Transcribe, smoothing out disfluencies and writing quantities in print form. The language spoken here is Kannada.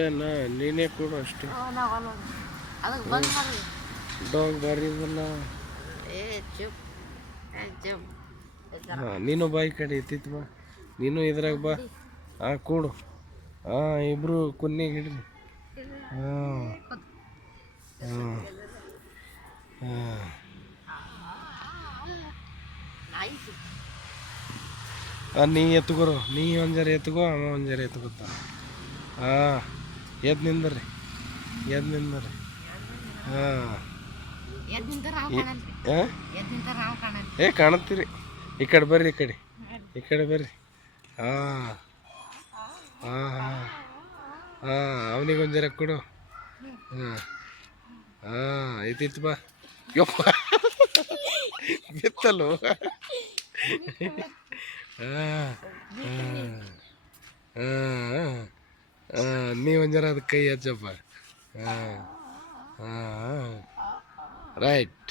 ಏನ ನೀನೇ ಕೊಡು ಅಷ್ಟೇ. ಡಾಗ್ ಬಾರಿ ಇದಲ್ಲ. ಹಾಂ ನೀನು ಬಾಯಿ ಕಡೆ ಎತ್ತಿತ್ತು ಬಾ, ನೀನು ಇದ್ರಾಗ ಬಾ. ಹಾಂ ಕೂಡು. ಹಾಂ ಇಬ್ರು ಕುನ್ನಿಗೆ ಹಿಡ್ರಿ. ಹಾಂ ಹಾಂ ಹಾಂ ನೀ ಎತ್ಕೊರು, ನೀ ಒಂದು ಜರ ಎತ್ಕೋ, ಅವ ಒಂದು ಜರ ಎತ್ಕೊತ. ಹಾಂ ಎದ್ದು ನಿಂದ್ರಿ, ಎದ್ದು ನಿಂದ್ರಿ. ಹಾಂ ಏ ಕಾಣತ್ತೀರಿ. ಈ ಕಡೆ ಬರ್ರಿ, ಈ ಕಡೆ ಬರ್ರಿ. ಹಾಂ ಹಾಂ ಹಾಂ ಹಾಂ ಅವನಿಗೆ ಒಂದು ಜರ ಕೊಡು. ಹಾಂ ಹಾಂ ಇತ್ತಿತ್ತು ಬಾ. ಯಪ್ಪ ಬಿತ್ತಲು. ಹಾಂ ಹಾಂ ಹಾಂ ಹಾಂ ನೀವು ಒಂದು ಜರ ಅದಕ್ಕೆ ಕೈ ಹಚ್ಚಪ್ಪ. ಹಾಂ ಹಾಂ ರೈಟ್.